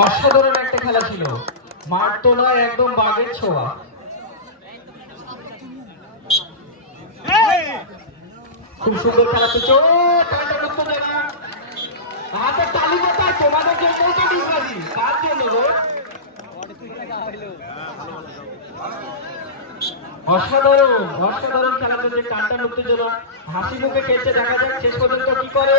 অসাধারণ একটা খেলা ছিল, মাঠ তোলা একদম বাগের ছোঁয়া। খুব সুন্দর খেলা চলছে। হাতের তালি কোথায়? তোমাদের যে কোনটা ডিসবাজি কার জন্য গো? অসাধারণ অসাধারণ খেলা চলছে, টানটান উত্তেজনা, হাসি মুখে খেলছে। দেখা যাক শেষ পর্যন্ত কি করে।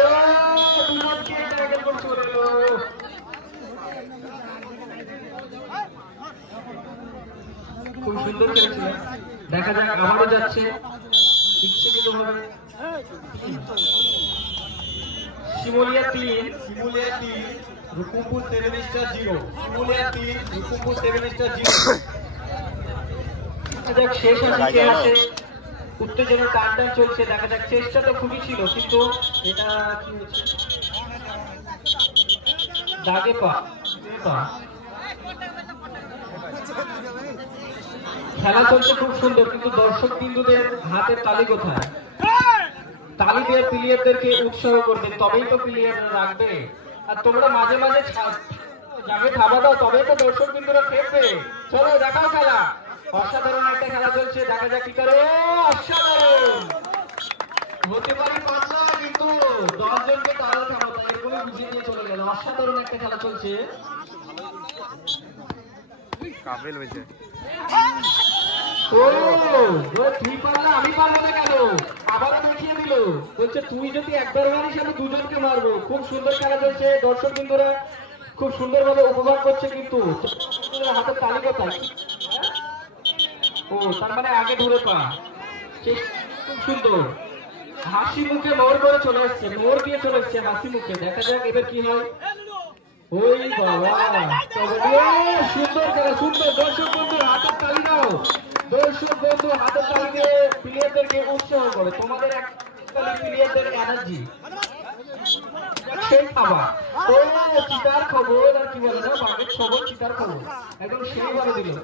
খুব সুন্দর খেলছিল, দেখা যাক আবারও যাচ্ছে ইচ্ছাকৃতভাবে। শিমুলিয়া 3 রূপপুর 7 স্টার 0। শিমুলিয়া 3 রূপপুর 7 স্টার 0। দেখা যাক শেষ আসে আসে, উত্তেজনা টানটান চলছে। দেখা যাক চেষ্টা তো খুবই ছিল, কিন্তু এটা কি হচ্ছে, দাগে পা। খেলা চলছে খুব সুন্দর, কিন্তু দর্শক বিন্দুদের হাতের তালি কোথায়? তালি দিয়ে প্লেয়ারদেরকে উৎসাহ করবে, তবেই তো প্লেয়ার রাখবে। আর তোমরা মাঝে মাঝে যাবে খাওয়া দাও, তবেই তো দর্শক বিন্দুরা খেলবে। চলো দেখাও খেলা। অসাধারণ একটা খেলা চলছে, দেখা যাক কি করে। অসাধারণ হতে পারে পাতলা, কিন্তু 10 জনকে তারা ক্ষমতা এরকমই বুঝিয়ে দিয়ে চলে গেল। অসাধারণ একটা খেলা চলছে। কাপেল হয়েছে। তুই পারলে আমি পারবো না কেন? আবারও দেখিয়ে দিল, বলছে তুই যদি একবার মারিস আমি দুজনকে মারবো। খুব সুন্দর খেলা চলছে, দর্শক বিন্দুরা খুব সুন্দরভাবে উপভোগ করছে, কিন্তু হাতের তালি কোথায়? তার মানে আগে ধরে পা। খুব সুন্দর হাসি মুখে মোড় করে চলে এসছে, মোড় দিয়ে চলে এসছে হাসি মুখে। দেখা যাক এবার কি হয়। ওই বাবা, সুন্দর খেলা, সুন্দর। দর্শক বন্ধু হাতের তালি দাও, দর্শক বন্ধু হাতের তালি দিয়ে প্লেয়ারদেরকে উৎসাহ করে। তোমাদের এক প্লেয়ারদের এনার্জি সেই খাবার। চিতার খবর, আর কি বলে না, বাঘের খবর, চিতার খবর একদম সেই ভাবে দিল।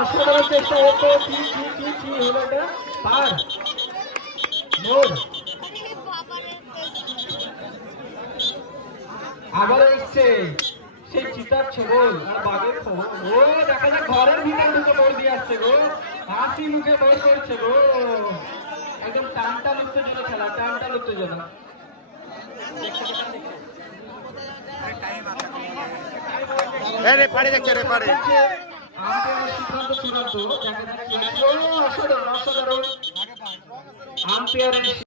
অসাধারণ চেষ্টা হতো। কি হলো এটা? পার মোড় আবার এসছে সেই চিতার ছবল আর বাঘের খবর। দেখা যায় ঘরের ভিতরে ঢুকে মোড় দিয়ে আসছে গো, হাসি মুখে মোড় করছে গো। একদম টানটান উত্তেজনা খেলা, টানটান উত্তেজনা। সিদ্ধান্ত চূড়ান্ত। অসাধারণ অসাধারণ আম্পায়ারের